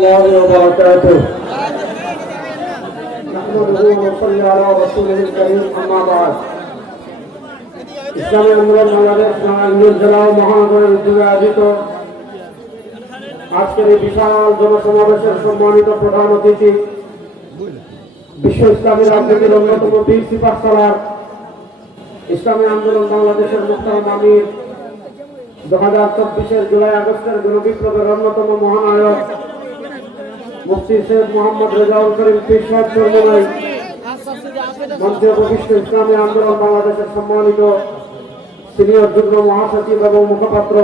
الله وبركاته نحمده ونصلي على رسوله الكريم أما بعد ইসলামী আন্দোলন বাংলাদেশ নারায়ণগঞ্জ জেলা ও মহানগরের উদ্যোগে আয়োজিত আজকের এই বিশাল জনসমাবেশের সম্মানিত প্রধান অতিথি বিশ্ব ইসলামী রাজনীতির অন্যতম বীর সিপাহসালার ইসলামী আন্দোলন বাংলাদেশের মুহতারাম আমির 2024 জুলাই আগস্টের গণবিপ্লবের অন্যতম মহানায়ক মুফতি সৈয়দ মোহাম্মদ রেজাউল করিম পীর সাহেব চরমোনাই, মঞ্চে উপবিষ্ট ইসলামী আন্দোলন বাংলাদেশের সম্মানিত সিনিয়র যুগ্ম মহাসচিব এবং মুখপাত্র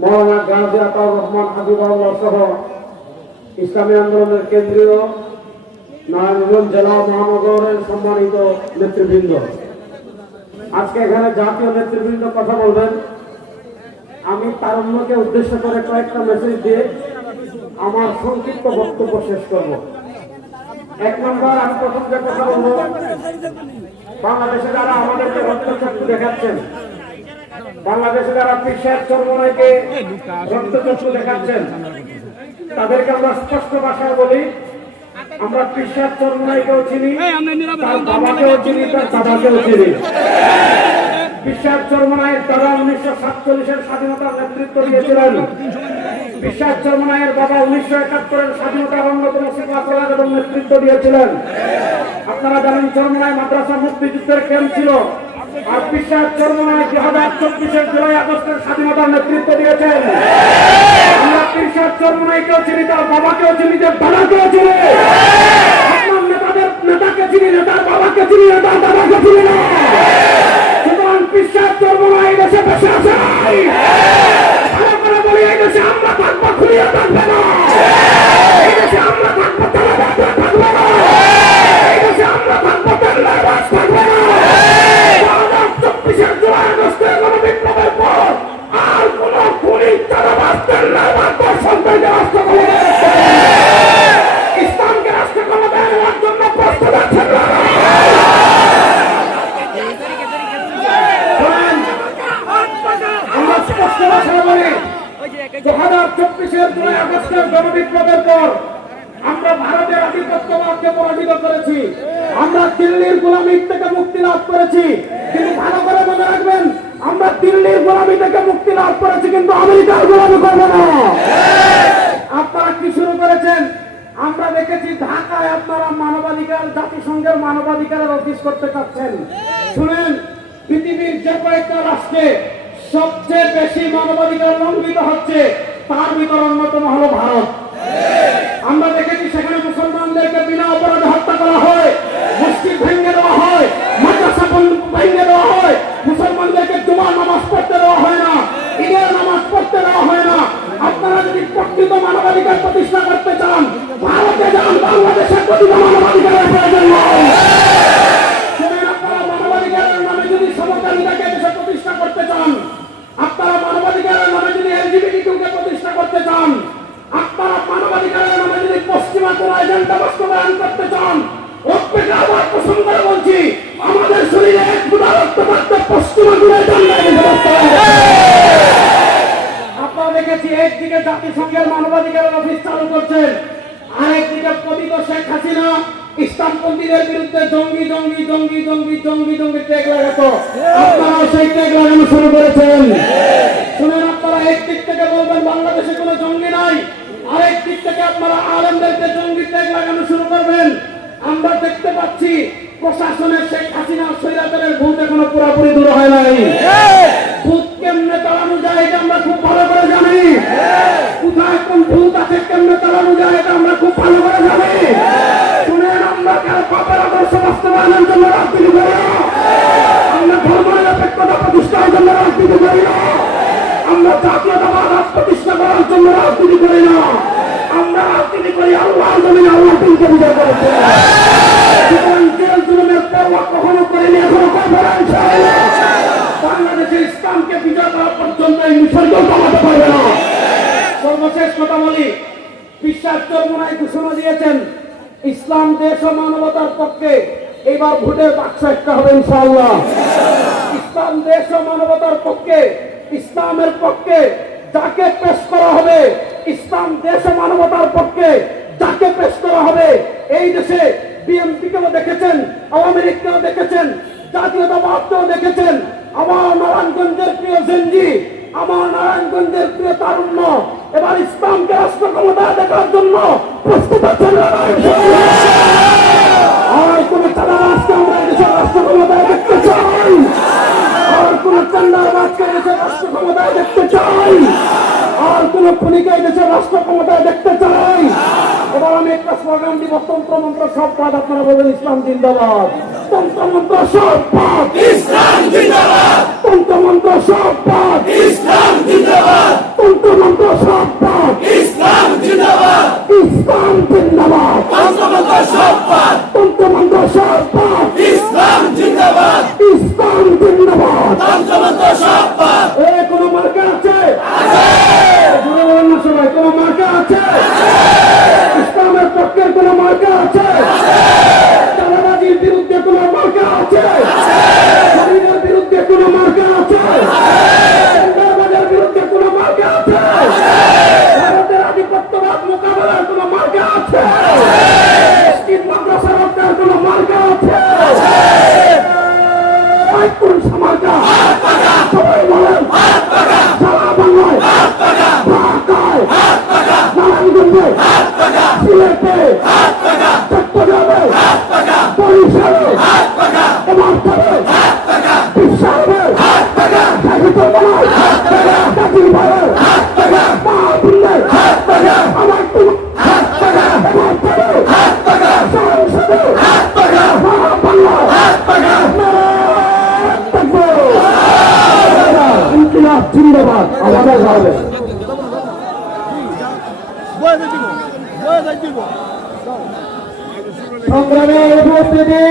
মাওলানা গাজী আতাউর রহমান হাবিবাল্লাহ সহ ইসলামী আন্দোলনের কেন্দ্রীয় নারায়ণগঞ্জ জেলা মহানগরের সম্মানিত নেতৃবৃন্দ, আজকে এখানে জাতীয় নেতৃবৃন্দ কথা বলবেন। আমি তারুণ্যকে উদ্দেশ্য করে কয়েকটা মেসেজ দিয়ে আমার সংক্ষিপ্ত বক্তব্য শেষ করব। 1 নম্বর, আমি প্রথম যে কথা বলবো, বাংলাদেশে যারা আমাদেরকে রক্তচক্ষু দেখাচ্ছেন, বাংলাদেশে যারা পীর সাহেব চরমোনাইকে রক্তচক্ষু দেখাচ্ছেন, তাদেরকে আমরা স্পষ্ট ভাষায় বলি, আমরা পীর সাহেব চরমোনাইকেও চিনি, তার বাবাকেও চিনি, তার দাদাকেও চিনি। পীর সাহেব চরমোনাইয়ের দাদা 1947-এর স্বাধীনতার নেতৃত্ব দিয়েছিলেন। পীর সাহেব চরমোনাইয়ের বাবা 1971-এর স্বাধীনতার অন্যতম সিপাহসালার এবং নেতৃত্ব দিয়েছিলেন। আপনারা জানেন চরমোনাই মাদ্রাসা মুক্তিযুদ্ধের ক্যাম্প ছিল, আর পীর সাহেব চরমোনাই 2024-এর জুলাই আগস্টের স্বাধীনতার নেতৃত্ব দিয়েছেন। আমরা পীর সাহেব চরমোনাইকেও চিনি, তার বাবাকেও চিনি, তার দাদাকেও চিনি। আপনার নেতাদের নেতাকে চিনি, নেতার বাবাকে চিনি, নেতার দাদাকে চিনি না। সুতরাং পীর সাহেব চরমোনাই দেশে বেঁচে আছে। ভালো করে বলি, এই দেশে আমরা থাকবো, খুলিয়া থাকবে না। এই দেশে আমরা থাকবো, তালাবাদ থাকবে না। এই দেশে আমরা থাকবো, তেল্লাবাদ থাকবে না। 2024-এর জুলাই আগস্টের গণবিপ্লবের পর আর কোন খুনি, তালাবাদ, তেল্লাবাদ সন্তানকে রাষ্ট্র ক্ষমতায় ইসলামকে রাষ্ট্র ক্ষমতায় নেওয়ার জন্য প্রস্তুত আছেন না। আমরা স্পষ্ট ভাষায় বলি, 2024-এর জুলাই আগস্টের গণবিপ্লবের পর আমরা ভারতের আধিপত্যবাদকে পরাজিত করেছি, আমরা দিল্লির গোলামি থেকে মুক্তি লাভ করেছি। কিন্তু ভালো করে মনে রাখবেন, আমরা দিল্লির গোলামি থেকে মুক্তি লাভ করেছি, কিন্তু আমেরিকার গোলামি করবো না। আপনারা কি শুরু করেছেন? আমরা দেখেছি ঢাকায় আপনারা মানবাধিকার, জাতিসংঘের মানবাধিকারের অফিস করতে চাচ্ছেন। শুনেন, পৃথিবীর যে কয়েকটা রাষ্ট্রে সবচেয়ে বেশি মানবাধিকার লঙ্ঘিত হচ্ছে, তার ভিতর অন্যতম হলো ভারত। আমরা দেখেছি সেখানে মুসলমানদেরকে বিনা অপরাধে হত্যা করা হয়, মসজিদ ভেঙে দেওয়া হয়, মাদ্রাসা ভেঙে দেওয়া হয়, মুসলমানদেরকে জুমার নামাজ পড়তে দেওয়া হয় না, ঈদের নামাজ পড়তে দেওয়া হয় না। আপনারা যদি প্রকৃত মানবাধিকার প্রতিষ্ঠা করতে চান, ভারতে যান, বাংলাদেশের প্রকৃত মানবাধিকারের প্রয়োজন নয়। আপনারা মানবাধিকারের নামে যদি সমকামিতাকে দেশে প্রতিষ্ঠা করতে চান, আপনারা মানবাধিকারের নামে যদি এলজিবিটিকে প্রতিষ্ঠা করতে চান, আপনারা মানবাধিকারের নামে যদি পশ্চিমা কোন এজেন্ডা বাস্তবায়ন করতে চান, প্রত্যেকে আবার পছন্দ করে বলছি, আমাদের শরীরে এক ফুটা রক্ত থাকতে পশ্চিমা কোন এজেন্ডা বাস্তবায়ন। আপনারা দেখেছি একদিকে জাতিসংঘের মানবাধিকারের অফিস চালু করছেন, আরেকদিকে পতিত শেখ হাসিনা ইসলামপন্থীদের বিরুদ্ধে জঙ্গি জঙ্গি জঙ্গি জঙ্গি জঙ্গি জঙ্গি ট্যাগ লাগাতো। আপনারা সেই ট্যাগ লাগানো শুরু করেছেন। শুনেন, আপনারা একদিক থেকে বলবেন বাংলাদেশে কোনো জঙ্গি নাই, আরেক দিক থেকে আপনারা আলেমদেরকে জঙ্গি ট্যাগ লাগানো শুরু করবেন। আমরা দেখতে পাচ্ছি প্রশাসনের শেখ হাসিনা স্বৈরাচারের ভূত এখনো পুরোপুরি দূর হয় নাই। ভূত কেমনে তাড়ানো যায় এটা আমরা খুব ভালো করে জানি। কোথায় কোন ভূত আছে, কেমনে তাড়ানো যায় এটা আমরা খুব ভালো করে জানি। শুনেন, আমরা কারো পাপের আদর্শ বাস্তবায়নের জন্য রাজনীতি করি না, আমরা ধর্মনিরপেক্ষতা প্রতিষ্ঠার জন্য রাজনীতি করি না, আমরা জাতীয়তাবাদ প্রতিষ্ঠা করার জন্য রাজনীতি করি না, আমরা রাজনীতি করি আল্লাহর জমিনে আল্লাহ দিনকে বিজয় করেছে। জেল জুলুমের পরোয়া কখনো করেনি, এখনো করবো না ইনশাআল্লাহ। বাংলাদেশে ইসলামকে বিজয় করা পর্যন্ত এই মিশনকেও কমাতে পারবে না। সর্বশেষ কথা বলি, পীর সাহেব চরমোনাই ঘোষণা দিয়েছেন ইসলাম দেশ ও মানবতার পক্ষে। এবার ভোটের বাক্স একটা হবে ইনশাআল্লাহ। ইসলাম দেশ ও মানবতার পক্ষে, ইসলামের পক্ষে যাকে পেশ করা হবে ইসলাম দেশে মানবতার পক্ষে যাকে পেশ করা হবে, এই দেশে বিএনপিকেও দেখেছেন, আওয়ামী লীগকেও দেখেছেন, জাতীয়তাবাদকেও দেখেছেন। আমার নারায়ণগঞ্জের প্রিয় জেনজি, আমার নারায়ণগঞ্জের প্রিয় তারুণ্য এবার ইসলামকে রাষ্ট্র ক্ষমতায় দেখার জন্য প্রস্তুত আছেন। আর কোন চাঁদাবাজকে আমরা দেশের রাষ্ট্র ক্ষমতায় দেখতে চাই, আর কোন টেন্ডারবাজকে দেশের রাষ্ট্র ক্ষমতায় দেখতে চাই, আর কোন খুনিকে দেশের রাষ্ট্র ক্ষমতায় দেখতে চাই। এবার আমি একটা স্লোগান দিব, তন্ত্রমন্ত্র সব পাঠ, আপনারা বলবেন ইসলাম জিন্দাবাদ। তন্ত্রমন্ত্র সব পাঠ, ইসলাম জিন্দাবাদ, তন্ত্রমন্ত্র সব পাঠ, ইসলাম জিন্দাবাদ, তন্ত্রমন্ত্র সব পাঠ, ইসলাম জিন্দাবাদ, ইসলাম জিন্দাবাদ, তন্ত্রমন্ত্র সব-পাঠ, তন্ত্রমন্ত্র সব পাঠ, ইসলাম জিন্দাবাদ, ইসলাম জিন্দাবাদ। তন্ত্রমন্ত্র সব-পাঠ, কোনো মার্কা আছে? জোরে বলেন না সবাই, কোনো মার্কা আছে? ইসলামের পক্ষের কোনো মার্কা আছে? চাঁদাবাজির বিরুদ্ধে কোনো মার্কা আছে? শরীরের বিরুদ্ধে কোনো মার্কা আছে? টেন্ডারবাজের বিরুদ্ধে কোনো মার্কা আছে? ভারতের আধিপত্যবাদ মোকাবেলার কোনো মার্কা আছে? মসজিদ মাদ্রাসা রক্ষার কোনো মার্কা আছে? কোন মার্কা? সবাই বলেন সারা বাংলায়, ঢাকায়, নারায়ণগঞ্জে, সিলেটে, চট্টগ্রামে, বরিশালে, কুমারখালে, বিশ্বাসে, ঢাকায়, গাজীপুরে, মাহবুবে, আমার কোনো সংসদে, ইনকিলাব জিন্দাবাদ। আমাদের হবে সংগ্রামের উপস্থিতি।